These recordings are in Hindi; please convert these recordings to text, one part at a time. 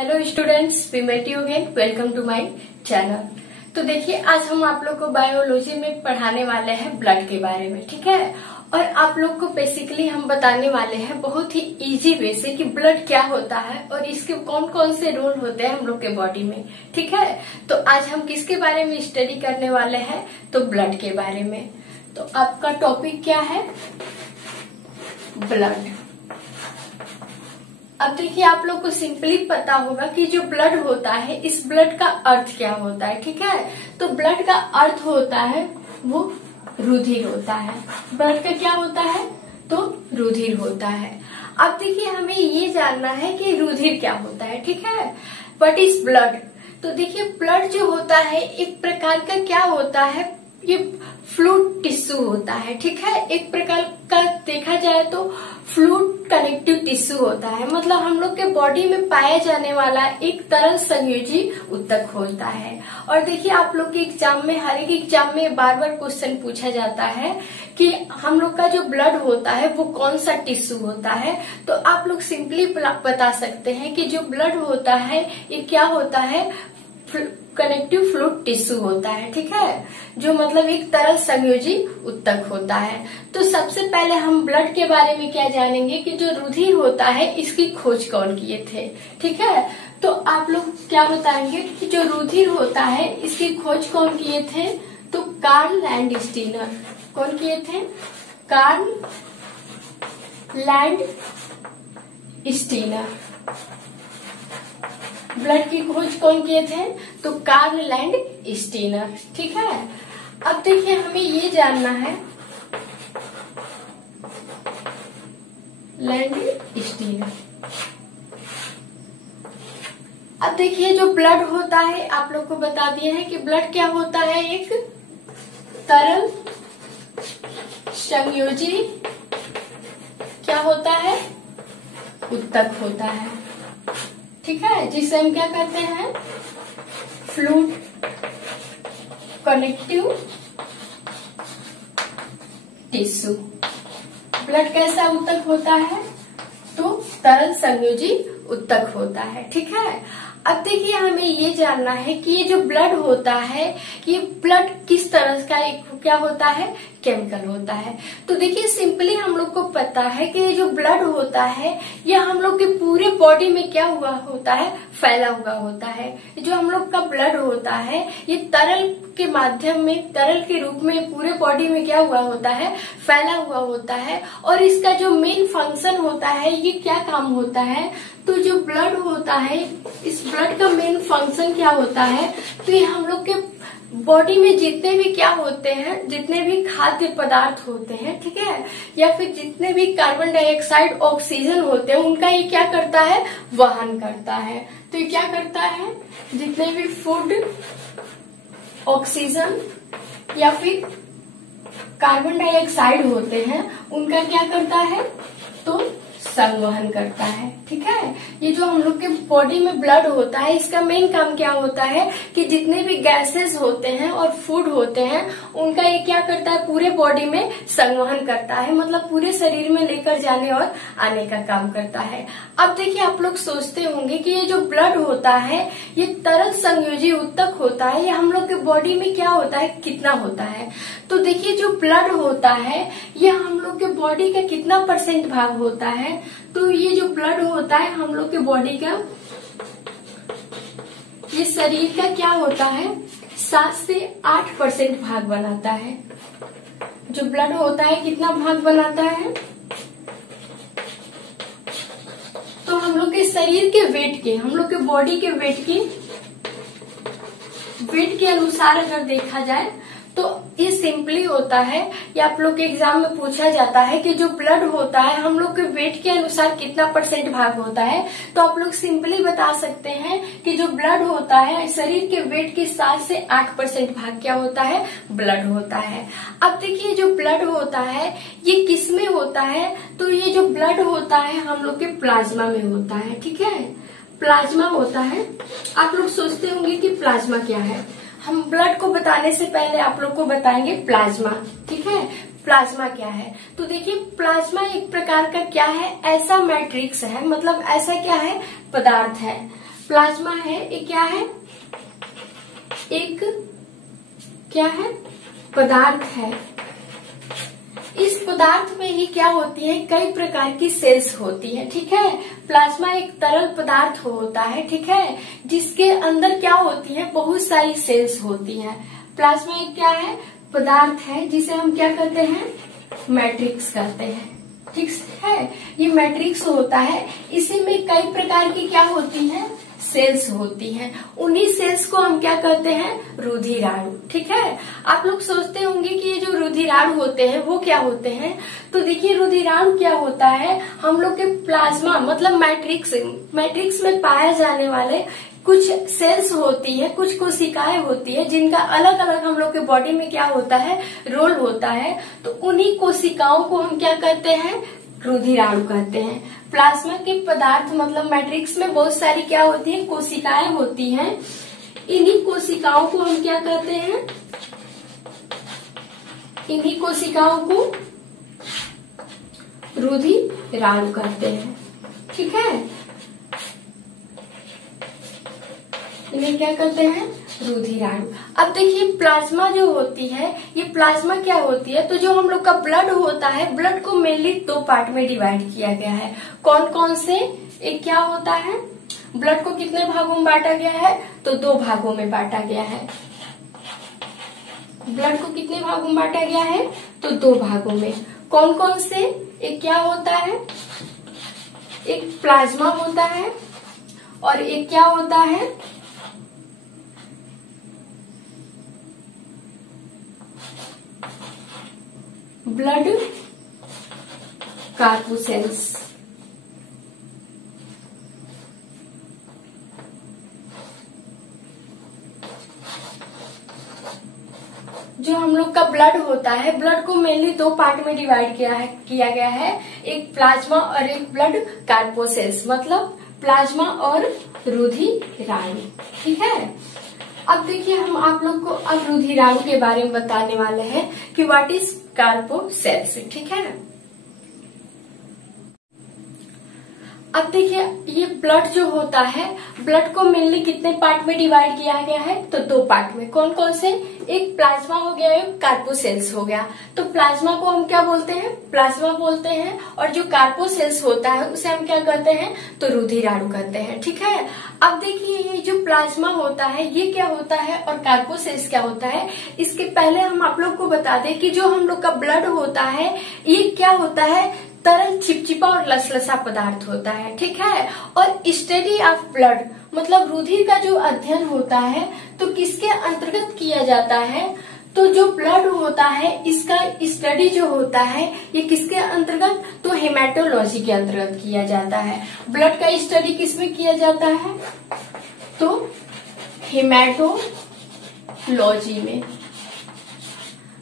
Hello students, we met you again. Welcome to my channel. तो देखिए, आज हम आप लोग को बायोलॉजी में पढ़ाने वाले हैं ब्लड के बारे में, ठीक है। और आप लोग को बेसिकली हम बताने वाले हैं बहुत ही इजी वे से कि ब्लड क्या होता है और इसके कौन कौन से रोल होते हैं हम लोग के बॉडी में, ठीक है। तो आज हम किसके बारे में स्टडी करने वाले हैं? तो ब्लड के बारे में। तो आपका टॉपिक क्या है? ब्लड। अब देखिए, आप लोग को सिंपली पता होगा कि जो ब्लड होता है, इस ब्लड का अर्थ क्या होता है, ठीक है। तो ब्लड का अर्थ होता है वो रुधिर होता है। ब्लड का क्या होता है? तो रुधिर होता है। अब देखिए, हमें ये जानना है कि रुधिर क्या होता है, ठीक है। What is blood? तो देखिए, ब्लड जो होता है एक प्रकार का क्या होता है, ये फ्लूइड टिश्यू होता है, ठीक है। एक प्रकार का देखा जाए तो फ्लूइड कनेक्टिव टिश्यू होता है। मतलब हम लोग के बॉडी में पाया जाने वाला एक तरल संयोजी ऊतक होता है। और देखिए, आप लोग के एग्जाम में, हर एक एग्जाम में बार बार क्वेश्चन पूछा जाता है कि हम लोग का जो ब्लड होता है वो कौन सा टिश्यू होता है। तो आप लोग सिंपली बता सकते हैं कि जो ब्लड होता है ये क्या होता है, कनेक्टिव फ्लूइड टिश्यू होता है, ठीक है। जो मतलब एक तरल संयोजी ऊतक होता है। तो सबसे पहले हम ब्लड के बारे में क्या जानेंगे कि जो रुधिर होता है इसकी खोज कौन किए थे, ठीक है। तो आप लोग क्या बताएंगे कि जो रुधिर होता है इसकी खोज कौन किए थे? तो कार्ल लैंड स्टीनर। कौन किए थे? Karl land Steiner. ब्लड की खोज कौन किए थे? तो कार्ल लैंड स्टीनर, ठीक है। अब देखिए, हमें ये जानना है लैंड स्टीनर। अब देखिए, जो ब्लड होता है आप लोग को बता दिया है कि ब्लड क्या होता है, एक तरल संयोजी क्या होता है, ऊतक होता है, ठीक है। जिसे हम क्या कहते हैं, फ्लूइड कनेक्टिव टिश्यू। ब्लड कैसा ऊतक होता है? तो तरल संयोजी ऊतक होता है, ठीक है। अब देखिए, हमें ये जानना है कि ये जो ब्लड होता है, ये ब्लड किस तरह का एक क्या होता है, केमिकल होता है। तो देखिए, सिंपली हम लोग को पता है कि ये जो ब्लड होता है ये हम लोग के पूरे बॉडी में क्या हुआ होता है, फैला हुआ होता है। जो हम लोग का ब्लड होता है ये तरल के माध्यम में, तरल के रूप में पूरे बॉडी में क्या हुआ होता है, फैला हुआ होता है। और इसका जो मेन फंक्शन होता है, ये क्या काम होता है, तो जो ब्लड होता है, इस ब्लड का मेन फंक्शन क्या होता है, तो ये हम लोग के बॉडी में जितने भी क्या होते हैं, जितने भी खाद्य पदार्थ होते हैं, ठीक है, या फिर जितने भी कार्बन डाइऑक्साइड, ऑक्सीजन होते हैं, उनका ये क्या करता है, वहन करता है। तो ये क्या करता है, जितने भी फूड, ऑक्सीजन या फिर कार्बन डाइऑक्साइड होते हैं, उनका क्या करता है, तो संवहन करता है, ठीक है। ये जो हम लोग के बॉडी में ब्लड होता है, इसका मेन काम क्या होता है कि जितने भी गैसेस होते हैं और फूड होते हैं, उनका ये क्या करता है, पूरे बॉडी में संवहन करता है। मतलब पूरे शरीर में लेकर जाने और आने का काम करता है। अब देखिए, आप लोग सोचते होंगे कि ये जो ब्लड होता है ये तरल संयोजी ऊतक होता है, ये हम लोग के बॉडी में क्या होता है, कितना होता है। तो देखिए, जो ब्लड होता है ये हम लोग के बॉडी का कितना % भाग होता है, तो ये जो ब्लड होता है हम लोग के बॉडी का, ये शरीर का क्या होता है, 7 से 8% भाग बनाता है। जो ब्लड होता है कितना भाग बनाता है, तो हम लोग के शरीर के वेट के, हम लोग के बॉडी के वेट के अनुसार अगर देखा जाए तो ये सिंपली होता है, या आप लोग के एग्जाम में पूछा जाता है कि जो ब्लड होता है हम लोग के वेट के अनुसार कितना % भाग होता है। तो आप लोग सिंपली बता सकते हैं कि जो ब्लड होता है शरीर के वेट के 7 से 8% भाग क्या होता है, ब्लड होता है। अब देखिए, जो ब्लड होता है ये किस में होता है, तो ये जो ब्लड होता है हम लोग के प्लाज्मा में होता है, ठीक है। प्लाज्मा होता है। आप लोग सोचते होंगे कि प्लाज्मा क्या है। हम ब्लड को बताने से पहले आप लोग को बताएंगे प्लाज्मा, ठीक है। प्लाज्मा क्या है, तो देखिए, प्लाज्मा एक प्रकार का क्या है, ऐसा मैट्रिक्स है, मतलब ऐसा क्या है, पदार्थ है। प्लाज्मा है एक क्या है, एक क्या है, पदार्थ है। इस पदार्थ में ही क्या होती है, कई प्रकार की सेल्स होती है, ठीक है। प्लाज्मा एक तरल पदार्थ होता है, ठीक है, जिसके अंदर क्या होती है, बहुत सारी सेल्स होती हैं। प्लाज्मा एक क्या है, पदार्थ है जिसे हम क्या कहते हैं, मैट्रिक्स कहते हैं, ठीक है। ये मैट्रिक्स होता है, इसी में कई प्रकार की क्या होती है, सेल्स होती हैं। उन्हीं सेल्स को हम क्या कहते हैं, रुधिराणु, ठीक है। आप लोग सोचते होंगे कि ये जो रुधिराणु होते हैं वो क्या होते हैं, तो देखिए रुधिराणु क्या होता है, हम लोग के प्लाज्मा मतलब मैट्रिक्स में पाए जाने वाले कुछ सेल्स होती है, कुछ कोशिकाएं होती है जिनका अलग अलग हम लोग के बॉडी में क्या होता है, रोल होता है। तो उन्हीं कोशिकाओं को हम क्या कहते हैं, रुधिराणु कहते हैं। प्लाज्मा के पदार्थ मतलब मैट्रिक्स में बहुत सारी क्या होती है, कोशिकाएं होती हैं। इन्हीं कोशिकाओं को हम क्या कहते हैं, इन्हीं कोशिकाओं को रुधिराणु कहते हैं, ठीक है। इन्हें क्या कहते हैं, रुधिराणु। अब देखिए प्लाज्मा जो होती है, ये प्लाज्मा क्या होती है, तो जो हम लोग का ब्लड होता है, ब्लड को मेनली 2 पार्ट में डिवाइड किया गया है। कौन कौन से, एक क्या होता है, ब्लड को कितने भागों में बांटा गया है, तो 2 भागों में बांटा गया है। ब्लड को कितने भागों में बांटा गया है, तो 2 भागों में। कौन कौन से, एक क्या होता है, एक प्लाज्मा होता है और एक क्या होता है, ब्लड कार्पोसेल्स। जो हम लोग का ब्लड होता है, ब्लड को मेनली 2 पार्ट में डिवाइड किया गया है, एक प्लाज्मा और एक ब्लड कार्पोसेल्स, मतलब प्लाज्मा और रुधिराणु, ठीक है। अब देखिए हम आप लोग को अब रुधिराणु के बारे में बताने वाले हैं कि व्हाट इज कार्पोसेल्स, ठीक है। अब देखिए ये ब्लड जो होता है, ब्लड को मेनली कितने पार्ट में डिवाइड किया गया है, तो 2 पार्ट में। कौन कौन से, एक प्लाज्मा हो गया, एक कार्पोसेल्स हो गया। तो प्लाज्मा को हम क्या बोलते हैं, प्लाज्मा बोलते हैं, और जो कार्पोसेल्स होता है उसे हम क्या कहते हैं, तो रुधिराणु कहते हैं, ठीक है। अब देखिए ये जो प्लाज्मा होता है ये क्या होता है और कार्पोसेल्स क्या होता है, इसके पहले हम आप लोग को बता दें कि जो हम लोग का ब्लड होता है ये क्या होता है, तरल चिपचिपा और लसलसा पदार्थ होता है, ठीक है। और स्टडी ऑफ ब्लड मतलब रुधिर का जो अध्ययन होता है तो किसके अंतर्गत किया जाता है, तो जो ब्लड होता है इसका स्टडी जो होता है ये किसके अंतर्गत, तो हेमाटोलॉजी के अंतर्गत किया जाता है। ब्लड का स्टडी किसमें किया जाता है, तो हेमाटोलॉजी में।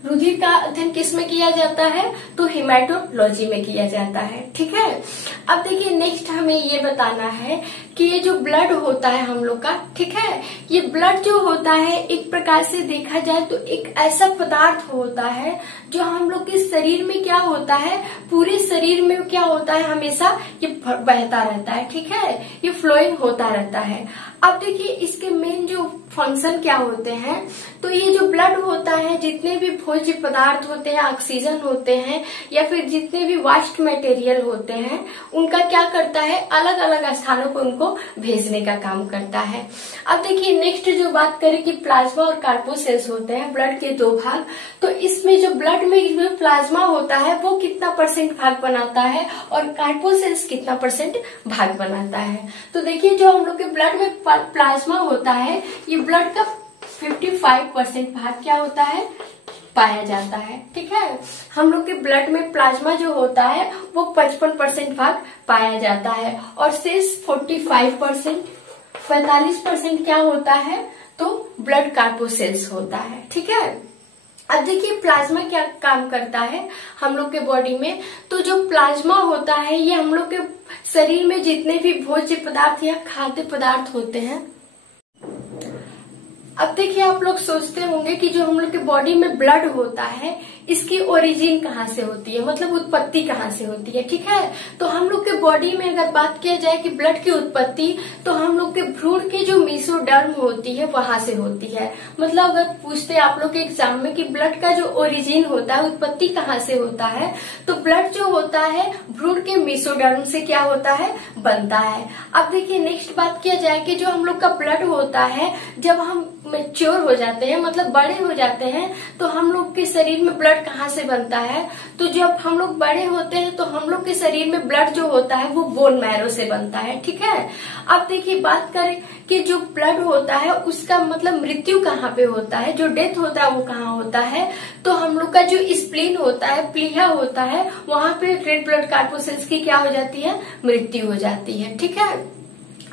रुधिर का अध्ययन किसमें किया जाता है, तो हेमाटोलॉजी में किया जाता है, ठीक है। अब देखिए नेक्स्ट हमें ये बताना है कि ये जो ब्लड होता है हम लोग का, ठीक है, ये ब्लड जो होता है एक प्रकार से देखा जाए तो एक ऐसा पदार्थ होता है जो हम लोग के शरीर में क्या होता है, पूरे शरीर में क्या होता है, हमेशा ये बहता रहता है, ठीक है, ये फ्लोइंग होता रहता है। अब देखिए इसके मेन जो फंक्शन क्या होते हैं, तो ये जो ब्लड होता है जितने भी भोज्य पदार्थ होते हैं, ऑक्सीजन होते हैं या फिर जितने भी वेस्ट मटेरियल होते हैं उनका क्या करता है, अलग अलग स्थानों पर उनको भेजने का काम करता है। अब देखिए नेक्स्ट जो बात करें कि प्लाज्मा और कार्पोसेल्स होते हैं, ब्लड के 2 भाग, तो इसमें जो ब्लड में जो प्लाज्मा होता है वो कितना % भाग बनाता है और कार्पोसेल्स कितना % भाग बनाता है। तो देखिए जो हम लोग के ब्लड में प्लाज्मा होता है ये ब्लड का 55% भाग क्या होता है, पाया जाता है, ठीक है। हम लोग के ब्लड में प्लाज्मा जो होता है वो 55% भाग पाया जाता है और शेष 45% क्या होता है, तो ब्लड कार्पोसेल्स होता है, ठीक है। अब देखिए प्लाज्मा क्या काम करता है हम लोग के बॉडी में, तो जो प्लाज्मा होता है ये हम लोग के शरीर में जितने भी भोज्य पदार्थ या खाद्य पदार्थ होते हैं, अब देखिए आप लोग सोचते होंगे कि जो हम लोग के बॉडी में ब्लड होता है इसकी ओरिजिन कहाँ से होती है, मतलब उत्पत्ति कहाँ से होती है। ठीक है, तो हम लोग के बॉडी में अगर बात किया जाए कि ब्लड की उत्पत्ति, तो हम लोग के भ्रूण की जो मेसोडर्म होती है वहां से होती है। मतलब अगर पूछते हैं आप लोग के एग्जाम में कि ब्लड का जो ओरिजिन होता है, उत्पत्ति कहाँ से होता है, तो ब्लड जो होता है भ्रूण के मेसोडर्म से क्या होता है, बनता है। अब देखिए नेक्स्ट बात किया जाए कि जो हम लोग का ब्लड होता है जब हम मैच्योर हो जाते हैं, मतलब बड़े हो जाते हैं, तो हम लोग के शरीर में ब्लड कहाँ से बनता है, तो जब हम लोग बड़े होते हैं तो हम लोग के शरीर में ब्लड जो होता है वो बोन मैरो से बनता है। ठीक है, अब देखिए बात करें कि जो ब्लड होता है उसका मतलब मृत्यु कहाँ पे होता है, जो डेथ होता है वो कहाँ होता है, तो हम लोग का जो स्प्लीन होता है, प्लीहा होता है, वहां पे रेड ब्लड कार्पोसेल्स की क्या हो जाती है, मृत्यु हो जाती है। ठीक है,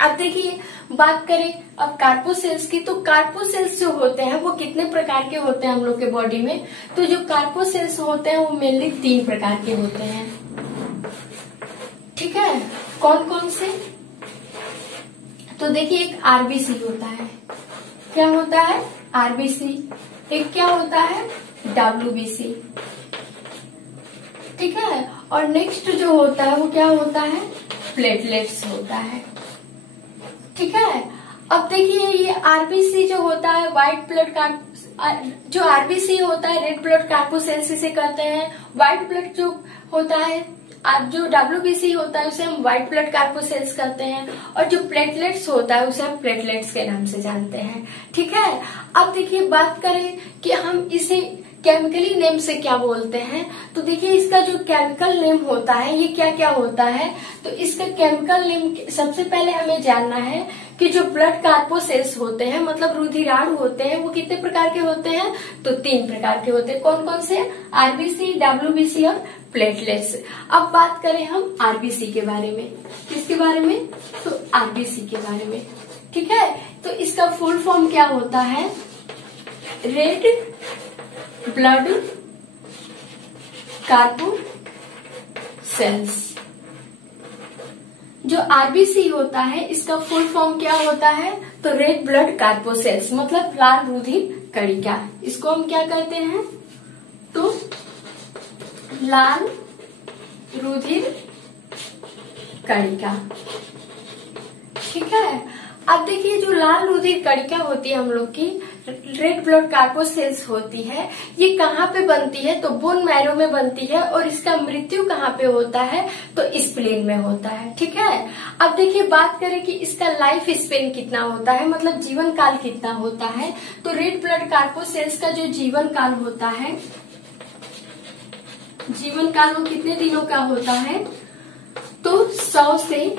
अब देखिए बात करें अब कार्पोसेल्स की, तो कार्पोसेल्स जो होते हैं वो कितने प्रकार के होते हैं हम लोग के बॉडी में, तो जो कार्पोसेल्स होते हैं वो मेनली 3 प्रकार के होते हैं। ठीक है, कौन कौन से, तो देखिए एक आरबीसी होता है, क्या होता है, आरबीसी, एक क्या होता है, डब्ल्यूबीसी। ठीक है, और नेक्स्ट जो होता है वो क्या होता है, प्लेटलेट्स होता है। ठीक है, अब देखिए ये आरबीसी जो होता है व्हाइट ब्लड जो आरबीसी होता है रेड ब्लड कार्पोसेल्स इसे कहते हैं। व्हाइट ब्लड जो होता है, जो डब्ल्यूबीसी होता है उसे हम व्हाइट ब्लड कार्पोसेल्स कहते हैं, और जो प्लेटलेट्स होता है उसे हम प्लेटलेट्स के नाम से जानते हैं। ठीक है, अब देखिए बात करें कि हम इसे केमिकली नेम से क्या बोलते हैं, तो देखिए इसका जो केमिकल नेम होता है ये क्या क्या होता है, तो इसका केमिकल नेम सबसे पहले हमें जानना है कि जो ब्लड कार्पोसेल्स होते हैं, मतलब रुधिराणु होते हैं, वो कितने प्रकार के होते हैं, तो 3 प्रकार के होते हैं। कौन कौन से, आरबीसी, डब्ल्यूबीसी और प्लेटलेट्स। अब बात करें हम आरबीसी के बारे में, किसके बारे में, तो आरबीसी के बारे में। ठीक है, तो इसका फुल फॉर्म क्या होता है, रेड ब्लड कार्पोसेल्स। जो आरबीसी होता है इसका फुल फॉर्म क्या होता है, तो रेड ब्लड कार्पोसेल्स, मतलब लाल रुधिर कणिका। इसको हम क्या कहते हैं, तो लाल रुधिर कणिका। ठीक है, अब देखिए जो लाल रुधिर कणिका होती है हम लोग की, रेड ब्लड कार्पोसेल्स होती है, ये कहाँ पे बनती है, तो बोन मैरो में बनती है, और इसका मृत्यु कहाँ पे होता है, तो स्प्लीन में होता है। ठीक है, अब देखिए बात करें कि इसका लाइफ स्पेन कितना होता है, मतलब जीवन काल कितना होता है, तो रेड ब्लड कार्पोसेल्स का जो जीवन काल होता है, जीवन काल वो कितने दिनों का होता है, तो 100 से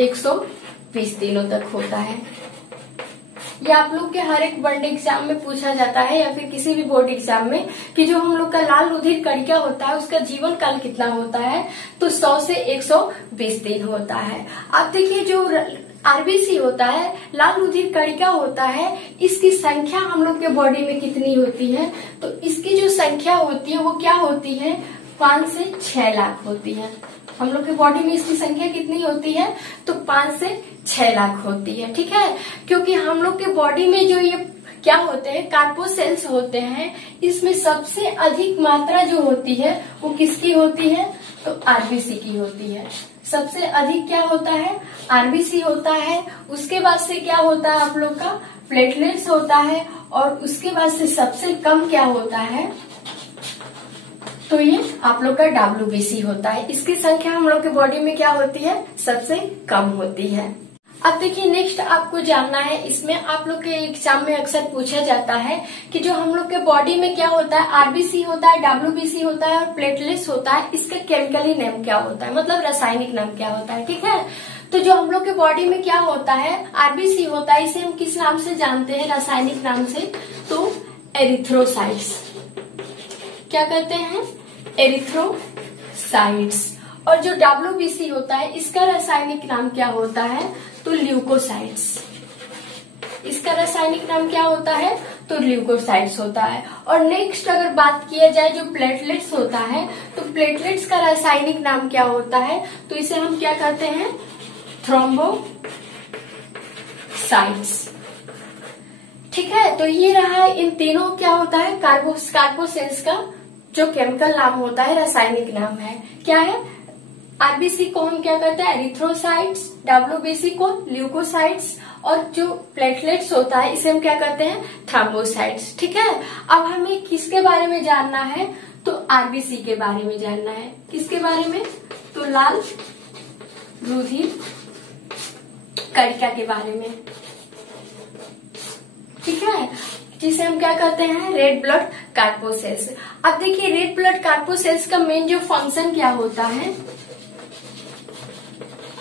120 दिनों तक होता है। ये आप लोग के हर एक वन एग्जाम में पूछा जाता है या फिर किसी भी बोर्ड एग्जाम में कि जो हम लोग का लाल रुधिर कणिका होता है उसका जीवन काल कितना होता है, तो 100 से 120 दिन होता है। अब देखिए जो आरबीसी होता है, लाल रुधिर कणिका होता है, इसकी संख्या हम लोग के बॉडी में कितनी होती है, तो इसकी जो संख्या होती है वो क्या होती है, 5 से 6 लाख होती है। हम लोग के बॉडी में इसकी संख्या कितनी होती है, तो 5 से 6 लाख होती है। ठीक है, क्योंकि हम लोग के बॉडी में जो ये क्या होते हैं, कार्पोसेल्स होते हैं, इसमें सबसे अधिक मात्रा जो होती है वो किसकी होती है, तो आरबीसी की होती है। सबसे अधिक क्या होता है, आरबीसी होता है, उसके बाद से क्या होता है आप लोग का, प्लेटलेट्स होता है, और उसके बाद से सबसे कम क्या होता है, तो ये आप लोग का डब्ल्यूबीसी होता है। इसकी संख्या हम लोग के बॉडी में क्या होती है, सबसे कम होती है। अब देखिए नेक्स्ट आपको जानना है, इसमें आप लोग के एग्जाम में अक्सर पूछा जाता है कि जो हम लोग के बॉडी में क्या होता है, आरबीसी होता है, डब्ल्यूबीसी होता है और प्लेटलेट्स होता है, इसका केमिकली नेम क्या होता है, मतलब रासायनिक नाम क्या होता है। ठीक है, तो जो हम लोग के बॉडी में क्या होता है, आरबीसी होता है, इसे हम किस नाम से जानते हैं, रासायनिक नाम से, तो एरिथ्रोसाइट्स। क्या कहते हैं, एरिथ्रोसाइट्स। और जो डब्ल्यूबीसी होता है इसका रासायनिक नाम क्या होता है, तो ल्यूकोसाइट्स। इसका रासायनिक नाम क्या होता है, तो ल्यूकोसाइट्स होता है। और नेक्स्ट अगर बात किया जाए जो प्लेटलेट्स होता है, तो प्लेटलेट्स का रासायनिक नाम क्या होता है, तो इसे हम क्या कहते हैं, थ्रोम्बोसाइट्स। ठीक है, तो ये रहा इन तीनों क्या होता है कार्बोसेल्स का जो केमिकल नाम होता है, रासायनिक नाम है। क्या है? आरबीसी को हम क्या करते हैं? एरिथ्रोसाइट्स, डब्ल्यूबीसी को ल्यूकोसाइट्स, और जो प्लेटलेट्स होता है इसे हम क्या करते हैं? थ्रोम्बोसाइट्स। ठीक है, अब हमें किसके बारे में जानना है? तो आरबीसी के बारे में जानना है। किसके बारे में? तो लाल रुधिर कणिका के बारे में। ठीक है, जिसे हम क्या कहते हैं? Red blood corpuscles. अब देखिए रेड ब्लड कार्पोसेल्स का मेन जो फंक्शन क्या होता है,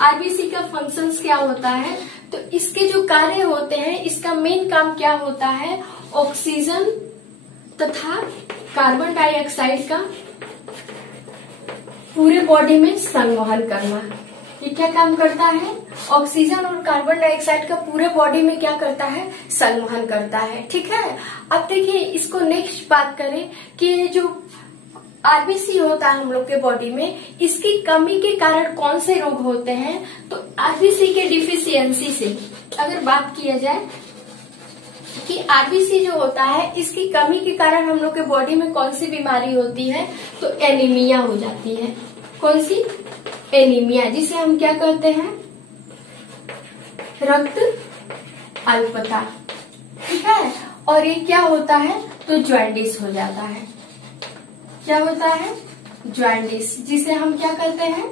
आरबीसी का फंक्शंस क्या होता है? तो इसके जो कार्य होते हैं, इसका मेन काम क्या होता है? ऑक्सीजन तथा कार्बन डाइऑक्साइड का पूरे बॉडी में संवहन करना। ये क्या काम करता है? ऑक्सीजन और कार्बन डाइऑक्साइड का पूरे बॉडी में क्या करता है? संवहन करता है। ठीक है, अब देखिए इसको नेक्स्ट बात करें कि जो आरबीसी होता है हम लोग के बॉडी में, इसकी कमी के कारण कौन से रोग होते हैं? तो आरबीसी के डिफिशियंसी से अगर बात किया जाए कि आरबीसी जो होता है इसकी कमी के कारण हम लोग के बॉडी में कौन सी बीमारी होती है? तो एनीमिया हो जाती है। कौन सी? एनीमिया, जिसे हम क्या कहते हैं? रक्त अल्पता। ठीक है, और ये क्या होता है? तो जॉन्डिस हो जाता है। क्या होता है? जॉन्डिस, जिसे हम क्या कहते हैं?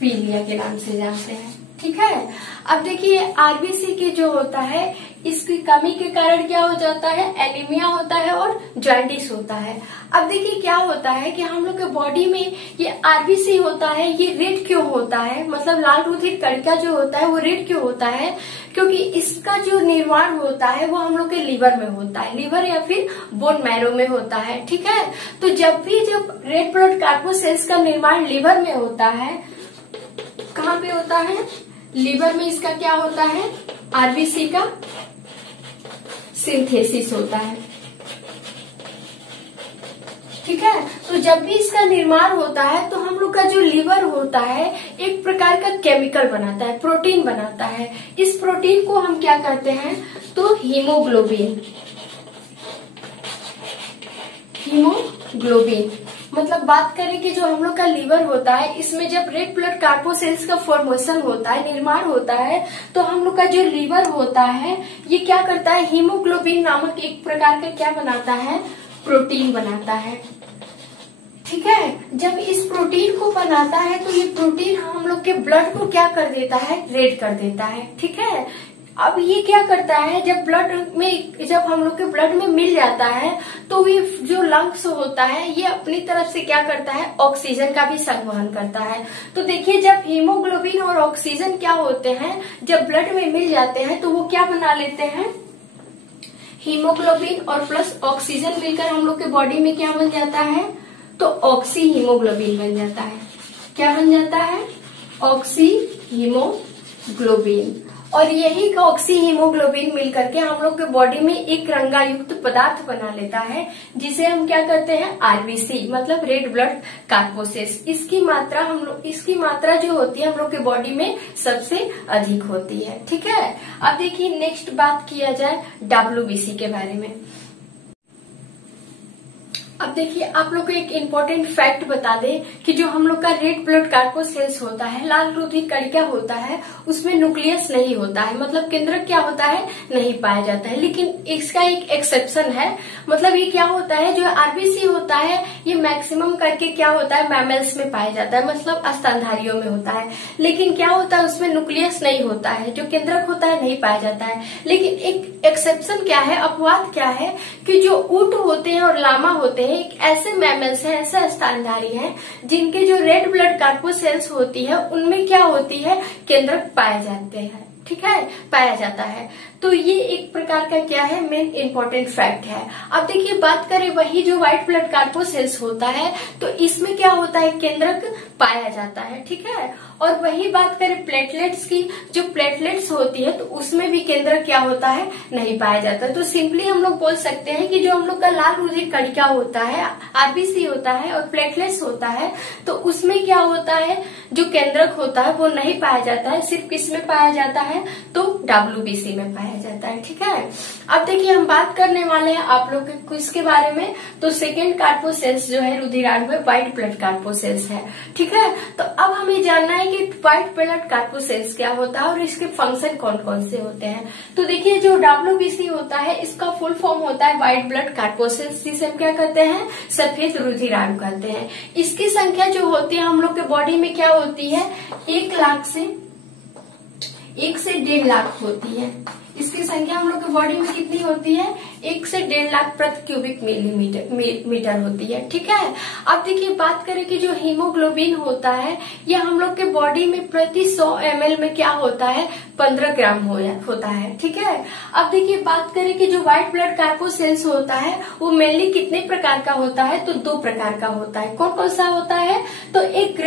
पीलिया के नाम से जानते हैं। ठीक है, अब देखिए आरबीसी के जो होता है इसकी कमी के कारण क्या हो जाता है? एनीमिया होता है और जॉन्डिस होता है। अब देखिए क्या होता है कि हम लोग के बॉडी में ये आरबीसी होता है, ये रेड क्यों होता है? मतलब लाल रुधिर कणिका जो होता है वो रेड क्यों होता है? क्योंकि इसका जो निर्माण होता है वो हम लोग के लीवर में होता है, लीवर या फिर बोन मैरो में होता है। ठीक है, तो जब रेड ब्लड कार्पोसेल्स का निर्माण लीवर में होता है, कहाँ पे होता है? लीवर में इसका क्या होता है? आरबीसी का सिंथेसिस होता है। ठीक है, तो जब भी इसका निर्माण होता है तो हम लोग का जो लीवर होता है एक प्रकार का केमिकल बनाता है, प्रोटीन बनाता है। इस प्रोटीन को हम क्या कहते हैं? तो हीमोग्लोबिन। हीमोग्लोबिन मतलब बात करें कि जो हम लोग का लीवर होता है इसमें जब रेड ब्लड कार्पोसेल्स का फॉर्मेशन होता है, निर्माण होता है, तो हम लोग का जो लीवर होता है ये क्या करता है? हीमोग्लोबिन नामक एक प्रकार का क्या बनाता है? प्रोटीन बनाता है। ठीक है, जब इस प्रोटीन को बनाता है तो ये प्रोटीन हम लोग के ब्लड को क्या कर देता है? रेड कर देता है। ठीक है, अब ये क्या करता है? जब हम लोग के ब्लड में मिल जाता है तो ये जो लंग्स होता है ये अपनी तरफ से क्या करता है? ऑक्सीजन का भी संवहन करता है। तो देखिए जब हीमोग्लोबिन और ऑक्सीजन क्या होते हैं, जब ब्लड में मिल जाते हैं तो वो क्या बना लेते हैं? हीमोग्लोबिन और प्लस ऑक्सीजन मिलकर हम लोग के बॉडी में क्या बन जाता है? तो ऑक्सी हीमोग्लोबिन बन जाता है। क्या बन जाता है? Oxy haemoglobin. और यही ऑक्सी हीमोग्लोबिन मिलकर के हम लोग के बॉडी में एक रंगायुक्त पदार्थ बना लेता है जिसे हम क्या करते हैं? आरबीसी मतलब रेड ब्लड कार्पोसेल्स। इसकी मात्रा जो होती है हम लोग के बॉडी में सबसे अधिक होती है। ठीक है, अब देखिए नेक्स्ट बात किया जाए डब्ल्यूबीसी के बारे में। अब देखिए आप लोग को एक इम्पोर्टेंट फैक्ट बता दें कि जो हम लोग का रेड ब्लड कार्पोसेल्स होता है, लाल रुधिर कणिका होता है, उसमें न्यूक्लियस नहीं होता है, मतलब केंद्रक क्या होता है? नहीं पाया जाता है। लेकिन इसका एक एक्सेप्शन है, मतलब ये क्या होता है? जो आरबीसी होता है ये मैक्सिमम करके क्या होता है? मैमल्स में पाया जाता है, मतलब स्तनधारियों में होता है। लेकिन क्या होता है? उसमें न्यूक्लियस नहीं होता है, जो केंद्रक होता है नहीं पाया जाता है। लेकिन एक एक्सेप्शन क्या है, अपवाद क्या है कि जो ऊंट होते हैं और लामा होते हैं एक ऐसे मैमल्स हैं, ऐसे स्तनधारी हैं जिनके जो रेड ब्लड कार्पोसेल्स होती है उनमें क्या होती है? केंद्रक पाए जाते हैं। ठीक है, पाया जाता है। तो ये एक प्रकार का क्या है? मेन इंपॉर्टेंट फैक्ट है। अब देखिए बात करें वही जो व्हाइट ब्लड कार्पोसेल्स होता है तो इसमें क्या होता है? केंद्रक पाया जाता है। ठीक है, और वही बात करें प्लेटलेट्स की, जो प्लेटलेट्स होती है तो उसमें भी केंद्रक क्या होता है? नहीं पाया जाता। तो सिंपली हम लोग बोल सकते हैं कि जो हम लोग का लाल रुधिर कणिका होता है, आरबीसी होता है और प्लेटलेट्स होता है, तो उसमें क्या होता है? जो केंद्रक होता है वो नहीं पाया जाता है। सिर्फ किस में पाया जाता है? तो डब्ल्यूबीसी में पाया पाया जाता है। ठीक है, अब देखिए हम बात करने वाले हैं आप लोग के क्विज के बारे में। तो सेकेंड कार्पोसेल्स जो है रुधिराणु में व्हाइट ब्लड कार्पोसेल्स है। ठीक है, तो अब हमें जानना है कि व्हाइट ब्लड कार्पोसेल्स क्या होता है और इसके फंक्शन कौन कौन से होते हैं। तो देखिए जो WBC होता है इसका फुल फॉर्म होता है व्हाइट ब्लड कार्पोसेल्स, जिसे हम क्या कहते हैं, सफेद रुधिराणु कहते हैं। इसकी संख्या जो होती है हम लोग के बॉडी में क्या होती है, 1 लाख से 1 से 1.5 लाख होती है। इसकी संख्या हम लोग के बॉडी में कितनी होती है, 1 से 1.5 लाख प्रति क्यूबिक मीटर होती है। ठीक है, अब देखिए बात करें कि जो हीमोग्लोबिन होता है यह हम लोग के बॉडी में प्रति 100 ml में क्या होता है, 15 ग्राम होता है। ठीक है, अब देखिए बात करें कि जो व्हाइट ब्लड कार्पोसेल्स होता है वो मेनली कितने प्रकार का होता है, तो 2 प्रकार का होता है। कौन कौन सा होता है, तो एक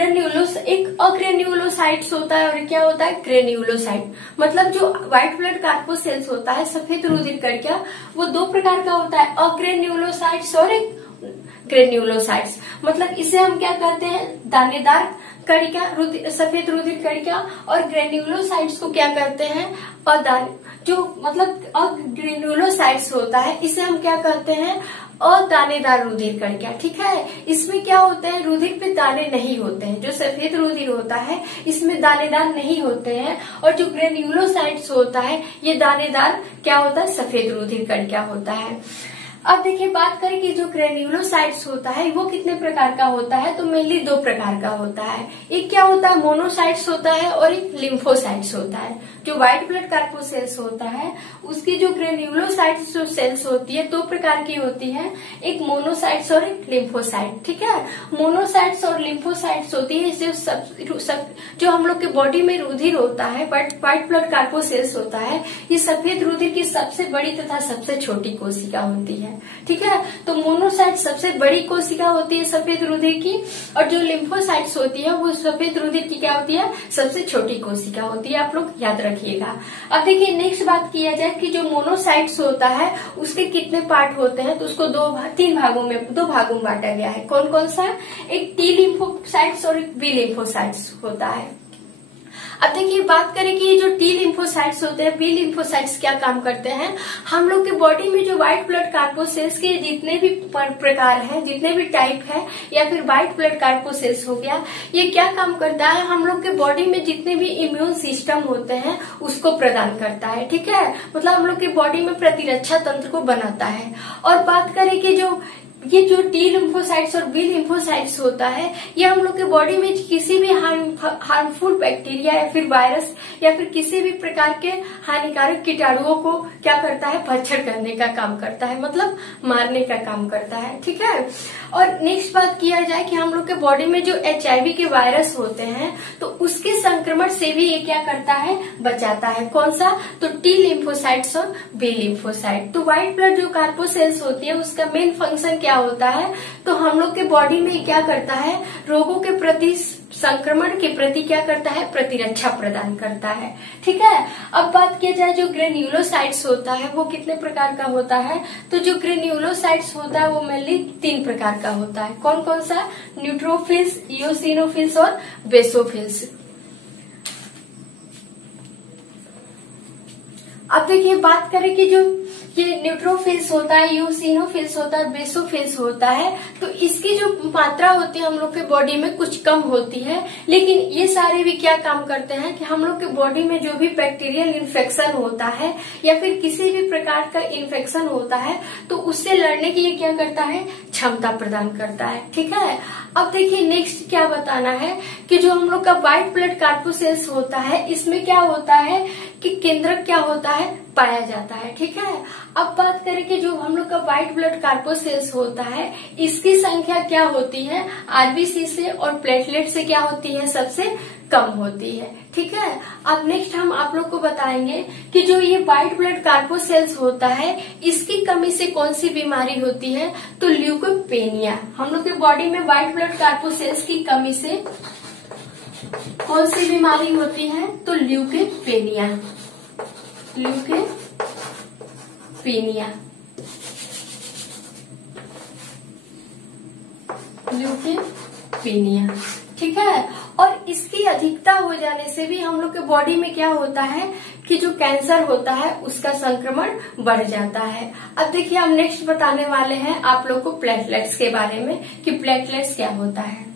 अग्रेन्युलोसाइट्स होता है और क्या होता है, ग्रेन्युलोसाइट। मतलब जो व्हाइट ब्लड कार्पोसेल्स होता है सफेद रुधिर कणिका, वो 2 प्रकार का होता है, अग्रेन्युलोसाइट्स और एक ग्रेन्युलोसाइट्स। मतलब इसे हम क्या कहते हैं, दानेदार कणिका, सफेद रुधिर कणिका, और ग्रेन्युलोसाइट्स को क्या कहते हैं, जो मतलब अग्रेन्युलोसाइट्स होता है इसे हम क्या कहते हैं, अदानेदार रुधिर कणिका। ठीक है, इसमें क्या होते हैं, रुधिर पे दाने नहीं होते हैं। जो सफेद रुधिर होता है इसमें दानेदार नहीं होते हैं, और जो ग्रेन्युलोसाइट्स होता है ये दानेदार क्या होता है, सफेद रुधिर कणिका होता है। अब देखिए बात करें कि जो ग्रेन्युलोसाइट्स होता है वो कितने प्रकार का होता है, तो मेनली 2 प्रकार का होता है। एक क्या होता है, मोनोसाइट्स होता है और एक लिम्फोसाइट्स होता है। जो व्हाइट ब्लड कार्पोसेल्स होता है उसकी जो ग्रेन्युलोसाइट्स जो सेल्स होती है 2 प्रकार की होती है, एक मोनोसाइट्स और एक लिम्फोसाइट। ठीक है, मोनोसाइट्स और लिम्फोसाइट्स होती है जो हम लोग के बॉडी में रुधिर होता है, व्हाइट ब्लड कार्पोसेल्स होता है, ये सफेद रुधिर की सबसे बड़ी तथा सबसे छोटी कोशिका होती है। ठीक है, तो मोनोसाइट सबसे बड़ी कोशिका होती है सफेद रुधिर की, और जो लिम्फोसाइट्स होती है वो सफेद रुधिर की क्या होती है, सबसे छोटी कोशिका होती है। आप लोग याद रखिएगा। अब देखिए नेक्स्ट बात किया जाए कि जो मोनोसाइट्स होता है उसके कितने पार्ट होते हैं, तो उसको 2 भागों में बांटा गया है। कौन कौन सा, एक टी लिम्फोसाइट्स और एक बी लिम्फोसाइट्स होता है। अब देखिए बात करें कि ये जो टी लिम्फोसाइट्स होते हैं, बी लिम्फोसाइट्स क्या काम करते हैं, हम लोग के बॉडी में जो व्हाइट ब्लड कार्पोसेल्स के जितने भी प्रकार हैं, जितने भी टाइप है, या फिर व्हाइट ब्लड कार्पोसेल्स हो गया, ये क्या काम करता है, हम लोग के बॉडी में जितने भी इम्यून सिस्टम होते हैं उसको प्रदान करता है। ठीक है, मतलब हम लोग के बॉडी में प्रतिरक्षा तंत्र को बनाता है। और बात करें कि ये जो टी लिम्फोसाइट्स और बी लिम्फोसाइट्स होता है ये हम लोग के बॉडी में किसी भी हार्मफुल बैक्टीरिया या फिर वायरस या फिर किसी भी प्रकार के हानिकारक कीटाणुओं को क्या करता है, भक्षण करने का काम करता है, मतलब मारने का काम करता है। ठीक है, और नेक्स्ट बात किया जाए कि हम लोग के बॉडी में जो HIV के वायरस होते हैं तो उसके संक्रमण से भी ये क्या करता है, बचाता है। कौन सा, तो टी लिम्फोसाइट्स और बी लिम्फोसाइट। तो व्हाइट ब्लड जो कार्पोसेल्स होती है उसका मेन फंक्शन क्या होता है, तो हम लोग के बॉडी में क्या करता है, रोगों के प्रति, संक्रमण के प्रति क्या करता है, प्रतिरक्षा प्रदान करता है। ठीक है, अब बात किया जाए जो ग्रेन्युलोसाइट्स होता है वो कितने प्रकार का होता है, तो जो ग्रेन्युलोसाइट्स होता है वो मेनली 3 प्रकार का होता है। कौन कौन सा, न्यूट्रोफिल्स, इओसिनोफिल्स और बेसोफिल्स। अब देखिए बात करें कि जो ये न्यूट्रोफिल्स होता है, यूसिनोफिल्स होता है, बेसोफिल्स होता है, तो इसकी जो मात्रा होती है हम लोग के बॉडी में कुछ कम होती है, लेकिन ये सारे भी क्या काम करते हैं कि हम लोग के बॉडी में जो भी बैक्टीरियल इन्फेक्शन होता है या फिर किसी भी प्रकार का इन्फेक्शन होता है तो उससे लड़ने की ये क्या करता है, क्षमता प्रदान करता है। ठीक है, अब देखिए नेक्स्ट क्या बताना है कि जो हम लोग का व्हाइट ब्लड कार्पोसेल्स होता है इसमें क्या होता है कि केंद्रक क्या होता है, पाया जाता है। ठीक है, अब बात करें कि जो हम लोग का व्हाइट ब्लड कार्पोसेल्स होता है इसकी संख्या क्या होती है, आरबीसी से और प्लेटलेट से क्या होती है, सबसे कम होती है। ठीक है, अब नेक्स्ट हम आप लोग को बताएंगे कि जो ये व्हाइट ब्लड कार्पोसेल्स होता है इसकी कमी से कौन सी बीमारी होती है, तो ल्यूकोपेनिया। हम लोग के बॉडी में व्हाइट ब्लड कार्पोसेल्स की कमी से कौन सी बीमारी होती है, तो ल्यूकोपेनिया। ल्यूकोपेनिया। ठीक है, और इसकी अधिकता हो जाने से भी हम लोग के बॉडी में क्या होता है कि जो कैंसर होता है उसका संक्रमण बढ़ जाता है। अब देखिए हम नेक्स्ट बताने वाले हैं आप लोग को प्लेटलेट्स के बारे में कि प्लेटलेट्स क्या होता है।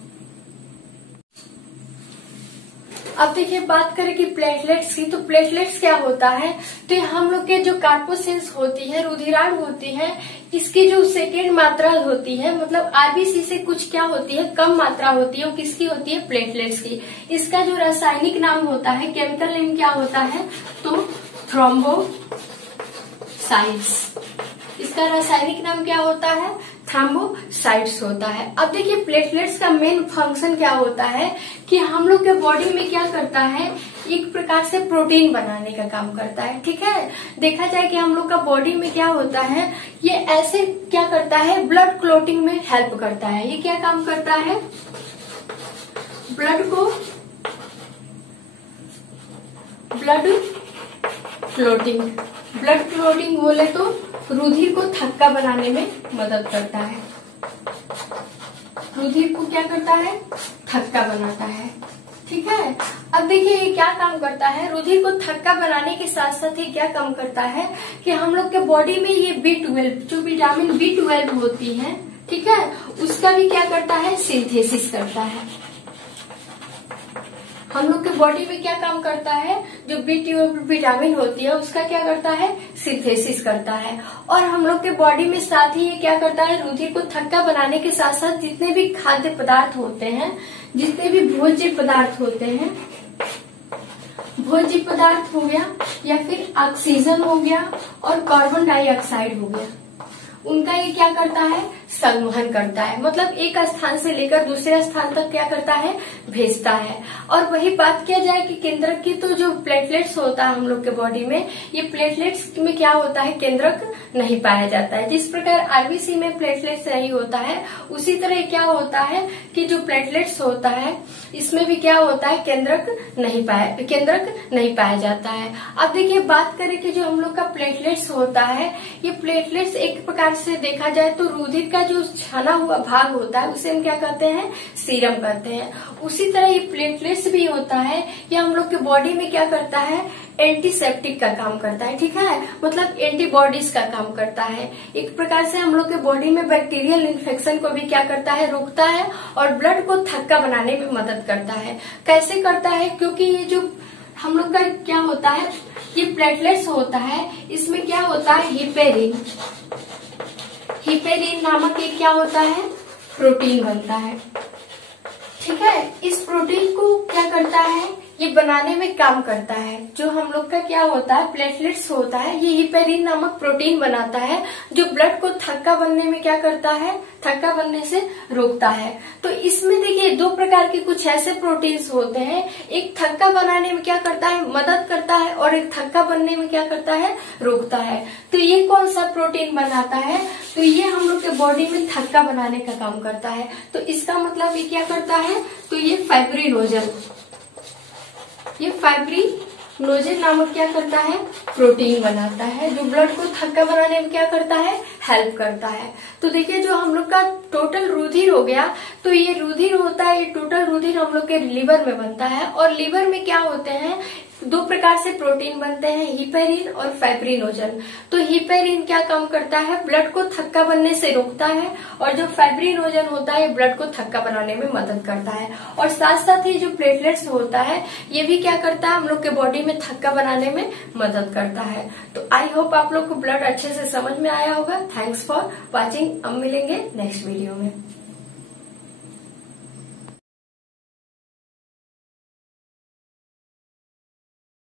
अब देखिए बात करें कि प्लेटलेट्स की, तो प्लेटलेट्स क्या होता है, तो हम लोग के जो कार्पोसेल्स होती है, रुधिराणु होती है, इसकी जो सेकेंड मात्रा होती है, मतलब आरबीसी से कुछ क्या होती है, कम मात्रा होती है, वो किसकी होती है, प्लेटलेट्स की। इसका जो रासायनिक नाम होता है, केमिकल नेम क्या होता है, तो थ्रोम्बोसाइट्स। इसका रासायनिक नाम क्या होता है, थ्रोम्बोसाइट्स होता है। अब देखिए प्लेटलेट्स का मेन फंक्शन क्या होता है कि हम लोग के बॉडी में क्या करता है, एक प्रकार से प्रोटीन बनाने का काम करता है। ठीक है, देखा जाए कि हम लोग का बॉडी में क्या होता है, ये ऐसे क्या करता है, ब्लड क्लॉटिंग में हेल्प करता है। ये क्या काम करता है, ब्लड क्लॉटिंग बोले तो रुधिर को थक्का बनाने में मदद करता है। रुधिर को क्या करता है, थक्का बनाता है। ठीक है, अब देखिए ये क्या काम करता है, रुधिर को थक्का बनाने के साथ साथ ये क्या काम करता है कि हम लोग के बॉडी में ये B12 जो विटामिन B12 होती है, ठीक है, उसका भी क्या करता है, सिंथेसिस करता है। हम लोग के बॉडी में क्या काम करता है, जो B12 विटामिन होती है उसका क्या करता है, सिंथेसिस करता है। और हम लोग के बॉडी में साथ ही ये क्या करता है, रुधिर को थक्का बनाने के साथ साथ जितने भी खाद्य पदार्थ होते हैं, जितने भी भोज्य पदार्थ होते हैं, भोज्य पदार्थ हो गया या फिर ऑक्सीजन हो गया और कार्बन डाइऑक्साइड हो गया, उनका ये क्या करता है, संवहन करता है। मतलब एक स्थान से लेकर दूसरे स्थान तक क्या करता है, भेजता है। और वही बात किया जाए कि केंद्रक की, तो जो प्लेटलेट्स होता है हम लोग के बॉडी में, ये प्लेटलेट्स में क्या होता है, केंद्रक नहीं पाया जाता है। जिस प्रकार आरबीसी में प्लेटलेट्स नहीं होता है, उसी तरह क्या होता है कि जो प्लेटलेट्स होता है इसमें भी क्या होता है, केंद्रक नहीं पाया जाता है। अब देखिए बात करें कि जो हम लोग का प्लेटलेट्स होता है, ये प्लेटलेट्स एक प्रकार से देखा जाए तो रुधिर का जो छना हुआ भाग होता है उसे हम क्या कहते हैं, सीरम कहते हैं। उसी तरह ये प्लेटलेट्स भी होता है, ये हम लोग के बॉडी में क्या करता है, एंटीसेप्टिक का काम करता है। ठीक है, मतलब एंटीबॉडीज का काम करता है। एक प्रकार से हम लोग के बॉडी में बैक्टीरियल इन्फेक्शन को भी क्या करता है, रोकता है और ब्लड को थक्का बनाने में मदद करता है। कैसे करता है, क्योंकि ये जो हम लोग का क्या होता है, ये प्लेटलेट्स होता है, इसमें क्या होता है, हिपेरिन नामक एक क्या होता है, प्रोटीन बनता है। ठीक है, इस प्रोटीन को क्या करता है, ये बनाने में काम करता है। जो हम लोग का क्या होता है, प्लेटलेट्स होता है, ये हिपेरिन नामक प्रोटीन बनाता है जो ब्लड को थक्का बनने में क्या करता है, थक्का बनने से रोकता है। तो इसमें देखिए दो प्रकार के कुछ ऐसे प्रोटीन्स होते हैं, एक थक्का बनाने में क्या करता है, मदद करता है, और एक थक्का बनने में क्या करता है, रोकता है। तो ये कौन सा प्रोटीन बनाता है, तो ये हम लोग के बॉडी में थक्का बनाने का काम करता है। तो इसका मतलब ये क्या करता है, तो ये फाइब्रिनोजन नामक क्या करता है, प्रोटीन बनाता है, जो ब्लड को थक्का बनाने में क्या करता है, हेल्प करता है। तो देखिए जो हम लोग का टोटल रुधिर हो गया, तो ये रुधिर होता है, ये टोटल रुधिर हम लोग के लीवर में बनता है। और लीवर में क्या होते हैं, दो प्रकार से प्रोटीन बनते हैं, हिपेरिन और फाइब्रिनोजन। तो हिपेरिन क्या काम करता है, ब्लड को थक्का बनने से रोकता है, और जो फाइब्रिनोजन होता है ब्लड को थक्का बनाने में मदद करता है। और साथ साथ ही जो प्लेटलेट्स होता है ये भी क्या करता है, हम लोग के बॉडी में थक्का बनाने में मदद करता है। तो आई होप आप लोग को ब्लड अच्छे से समझ में आया होगा। Thanks for watching. अब मिलेंगे नेक्स्ट वीडियो में।